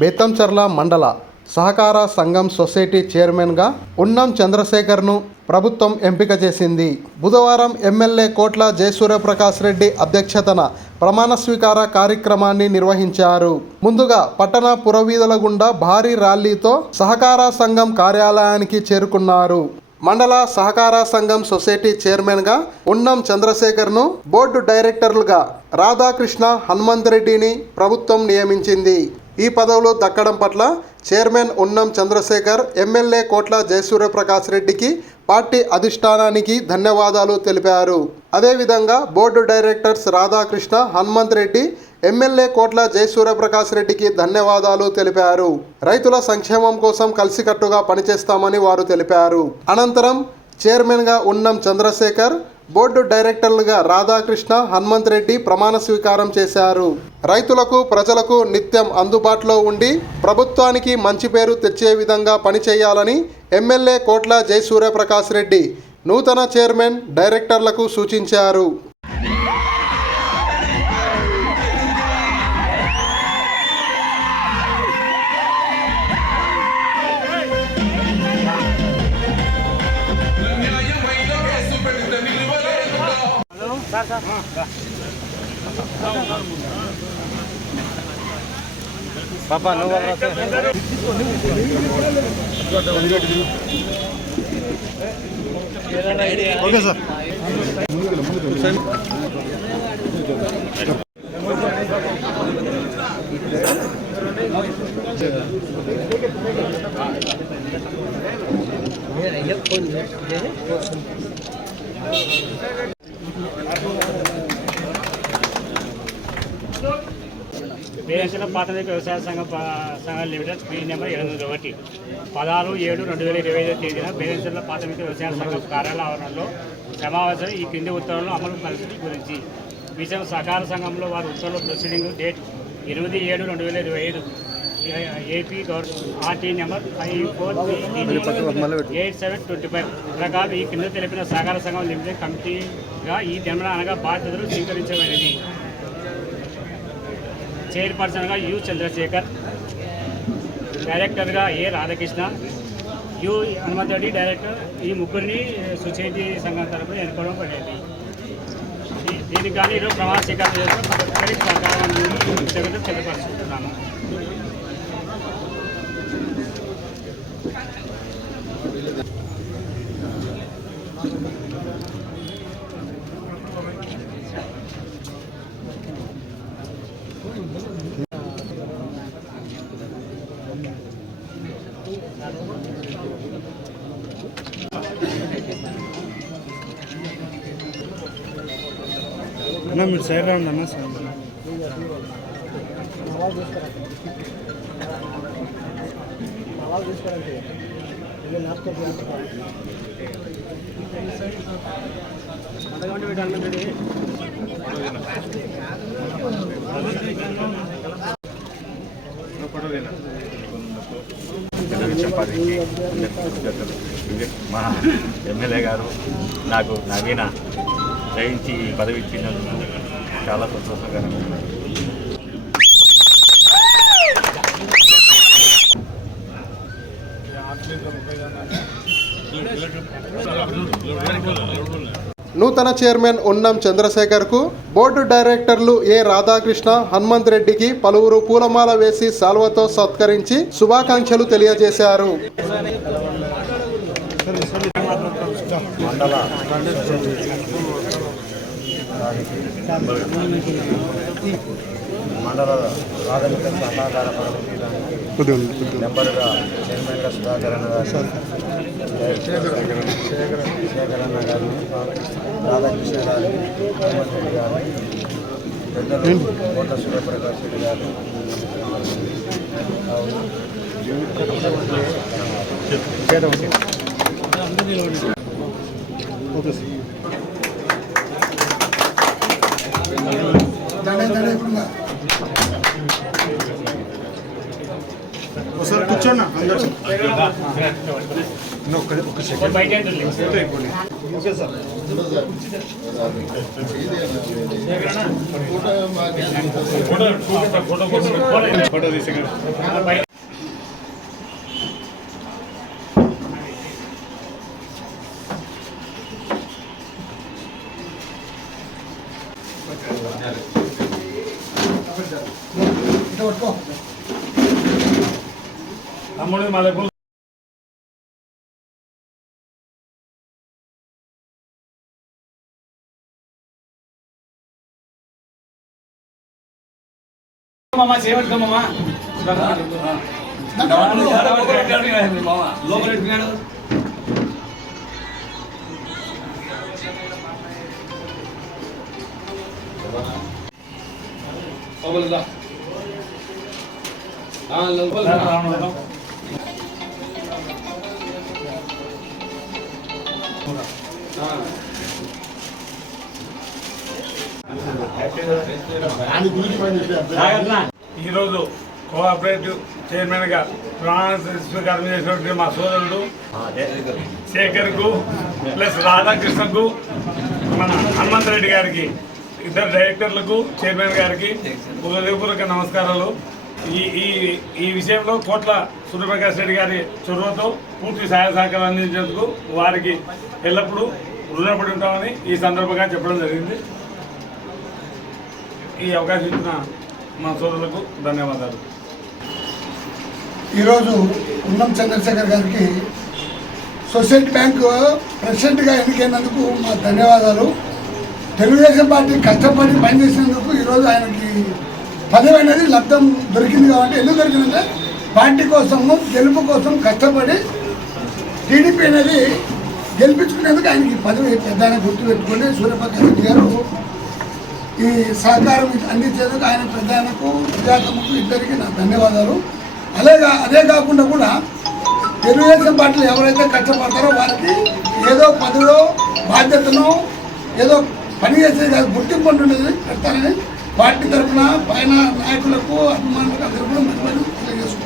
బేతంచర్ల మండల సహకార సంఘం సొసైటీ చైర్మన్గా ఉన్నం చంద్రశేఖర్ను ప్రభుత్వం ఎంపిక చేసింది. బుధవారం ఎమ్మెల్యే కోట్ల జయసూర్యప్రకాష్ రెడ్డి అధ్యక్షతన ప్రమాణ స్వీకార కార్యక్రమాన్ని నిర్వహించారు. ముందుగా పట్టణ పురవీధుల గుండా భారీ ర్యాలీతో సహకార సంఘం కార్యాలయానికి చేరుకున్నారు. మండల సహకార సంఘం సొసైటీ చైర్మన్గా ఉన్నం చంద్రశేఖర్ను బోర్డు డైరెక్టర్లుగా రాధాకృష్ణ హనుమంత్ రెడ్డిని ప్రభుత్వం నియమించింది. ఈ పదవులు దక్కడం పట్ల చైర్మన్ ఉన్నం చంద్రశేఖర్ ఎమ్మెల్యే కోట్ల జయసూర్యప్రకాష్ రెడ్డికి పార్టీ అధిష్టానానికి ధన్యవాదాలు తెలిపారు. అదేవిధంగా board directors Radhakrishna Hanumanth Reddy MLA Kotla Jayasuryaprakash రెడ్డికి ధన్యవాదాలు తెలిపారు. రైతుల సంక్షేమం కోసం కలిసికట్టుగా పనిచేస్తామని వారు తెలిపారు. అనంతరం చైర్మన్గా ఉన్నం చంద్రశేఖర్ బోర్డు డైరెక్టర్లుగా రాధాకృష్ణ హనుమంత్ రెడ్డి ప్రమాణ స్వీకారం చేశారు. రైతులకు ప్రజలకు నిత్యం అందుబాటులో ఉండి ప్రభుత్వానికి మంచి పేరు తెచ్చే విధంగా పనిచేయాలని ఎమ్మెల్యే కోట్ల జయసూర్యప్రకాష్ రెడ్డి నూతన చైర్మన్ డైరెక్టర్లకు సూచించారు. పాపా నువ్వు ఓకే సార్ పేరెంట్ల ప్రాథమిక వ్యవసాయ సంఘం సంఘం లిమిటెడ్ పీ నెంబర్ ఎనిమిది ఒకటి. పదహారు ఏడు రెండు వేల ఇరవై ఐదో తేదీన పేరెంట్ల ప్రాథమిక వ్యవసాయ సంఘం కార్యాలయ ఆవరణలో సమావేశం ఈ కింది ఉత్తర్వులు అమలు పరిస్థితి గురించి. విషయం సహకార సంఘంలో వారి ఉత్తర్వుల ప్రొసీడింగ్ డేట్ ఎనిమిది ఏడు రెండు వేల ఇరవై ఐదు. AP government RT number five four eight seven twenty five. ప్రకారం ఈ కింద తెలిపిన సహకార సంఘం లిమిటెడ్ కమిటీగా ఈ జన్మన అనగా బాధ్యతలు స్వీకరించబడినది చైర్పర్సన్గా యు చంద్రశేఖర్ డైరెక్టర్గా A Radhakrishna U Hanumanth Reddy director ఈ ముగ్గురిని సొసైటీ సంఘం తరపున ఎన్నుకోవడం పడేది దీనికి కానీ ఈరోజు ప్రమాణ స్వీకారం చేసిన ప్రతి సహకారం తెలియపరుచుకుంటున్నాను అన్న మీరు సైడ్ రాండి అన్న సార్ తెలుగుదేశం మా ఎమ్మెల్యే గారు నాకు నవీన జయించి ఈ పదవి ఇచ్చినందుకు చాలా సంతోషంగా. నూతన చైర్మన్ ఉన్నం చంద్రశేఖర్కు బోర్డు డైరెక్టర్లు ఏ రాధాకృష్ణ హనుమంత్ రెడ్డికి పలువురు పూలమాల వేసి సాల్వతో సత్కరించి శుభాకాంక్షలు తెలియజేశారు మండల మండల ప్రాథమిక సహకార పరపతి కొద్దిగా చైర్మన్గా సుధాకర్ అన్న శేఖరన్న గారిని రాధాకృష్ణ గారిని రెడ్డి గారిని పెద్దలు సూర్యప్రకాష్ రెడ్డి ఓకే సార్ করে ওকে সেখানে এটাই বলি। Okay sir. ফটো দিছে നമ്മുടെ മലപ്പുറം ఫోటో తీసి బయట తమ్ముడు మా దగ్గర ఈరోజు కోఆపరేటివ్ చైర్మన్గా ప్రమాణ స్వీకారం చేసినటువంటి మా సోదరుడు శేఖర్కు ప్లస్ రాధాకృష్ణకు మన హనుమంత్ రెడ్డి గారికి ఇద్దరు డైరెక్టర్లకు చైర్మన్ గారికి హృదయపూర్వక నమస్కారాలు. ఈ ఈ ఈ విషయంలో కోట్ల సూర్యప్రకాష్ రెడ్డి గారి చొరవతో పూర్తి సహాయ సహకారం అందించేందుకు వారికి ఎల్లప్పుడూ రుణపడి ఉంటామని ఈ సందర్భంగా చెప్పడం జరిగింది. ఈ అవకాశం ఇచ్చిన మా సోదరులకు ధన్యవాదాలు. ఈరోజు ఉన్నం చంద్రశేఖర్ గారికి సొసైటీ బ్యాంకు ప్రెసిడెంట్గా ఎన్నికైనందుకు మా ధన్యవాదాలు. తెలుగుదేశం పార్టీ కష్టపడి పనిచేసినందుకు ఈరోజు ఆయనకి పదవి అనేది లబ్ధం దొరికింది కాబట్టి ఎందుకు దొరికిందంటే పార్టీ కోసము గెలుపు కోసం కష్టపడి టీడీపీ అనేది గెలిపించుకునేందుకు ఆయనకి పదవి పెద్ద ఆయన గుర్తు పెట్టుకుని సూర్యప్రకాష్ రెడ్డి గారు ఈ సహకారం అందించేందుకు ఆయన ప్రధానకు సుజాతమ్మకు ఇద్దరికి నా ధన్యవాదాలు. అలాగా అదే కాకుండా కూడా తెలుగుదేశం పార్టీలు ఎవరైతే కష్టపడతారో వారికి ఏదో పదవిలో బాధ్యతను ఏదో పని చేసే కాదు గుర్తింపు ఉండేది పెడతారని పార్టీ తరఫున పైన నాయకులకు అభిమానులకు అందరూ కూడా మంచి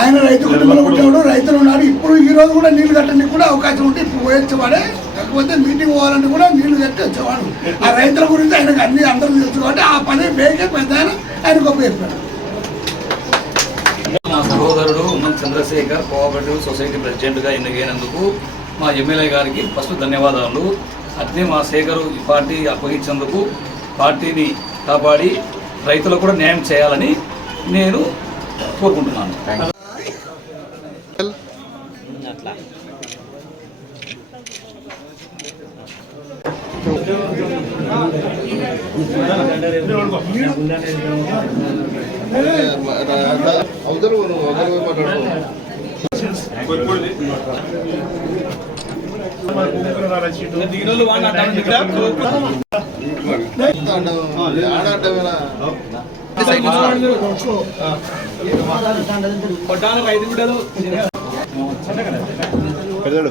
ఆయన రైతు కుటుంబంలో పుట్టాడు రైతులు ఉన్నారు ఇప్పుడు ఈ రోజు కూడా నీళ్ళు కట్టడానికి కూడా అవకాశం ఉంటే ఇప్పుడు పోయొచ్చేవాడే కాకపోతే మీటింగ్ పోవాలంటే కూడా నీళ్ళు కట్టి వచ్చేవాడు ఆ రైతుల గురించి ఆయనకు అన్ని అందరూ తెలుసు కాబట్టి ఆ పని బేకే పెద్ద ఆయన చెప్పాడు మా సహోదరుడు ఉమ్మన్ చంద్రశేఖర్ కోఆపరేటివ్ సొసైటీ ప్రెసిడెంట్గా ఎన్నికైనందుకు మా ఎమ్మెల్యే గారికి ఫస్ట్ ధన్యవాదాలు. అట్లే మా శేఖరు ఈ పార్టీ అప్పగించేందుకు పార్టీని కాపాడి రైతులకు కూడా న్యాయం చేయాలని నేను కోరుకుంటున్నాను. అవతలు అవతలు మాట్లాడుతున్నాను పెద్దడు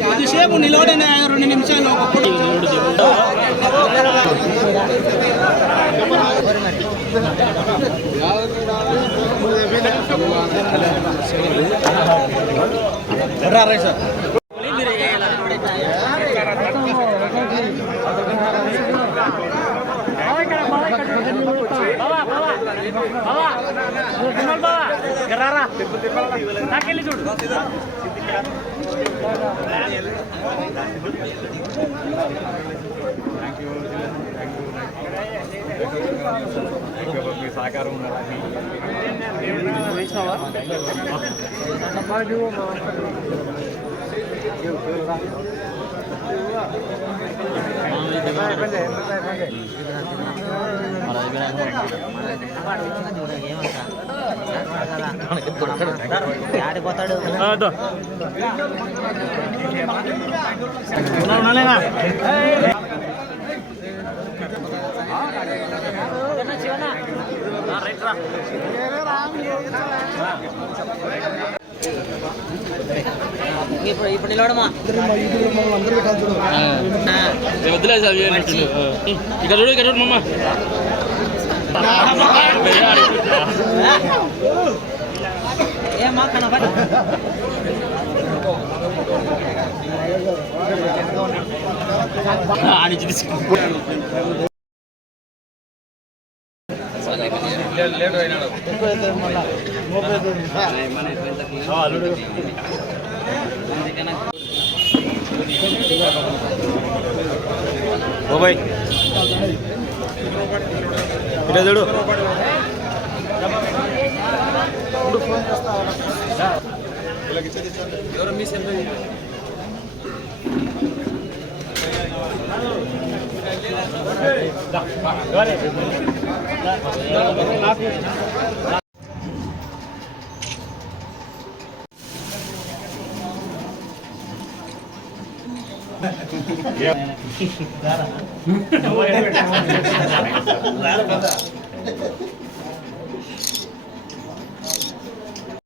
కొద్దిసేపు నిలబడిన రెండు నిమిషాలు బావా బావా బావా బావా నాకెళ్ళి చూడు ఆడిపోతాడు ఇప్పుడు ఇప్పుడు నిలవడమా వద్దులే ఇక్కడ చూడు ఇక్కడ చూడు మమ్మ లేడు అయినాడు ఓ బాయ్. ఇటు చూడు. ఇప్పుడు ఫోన్ చేస్తా ఎవరో మీ సెల్ నాకు Yeah.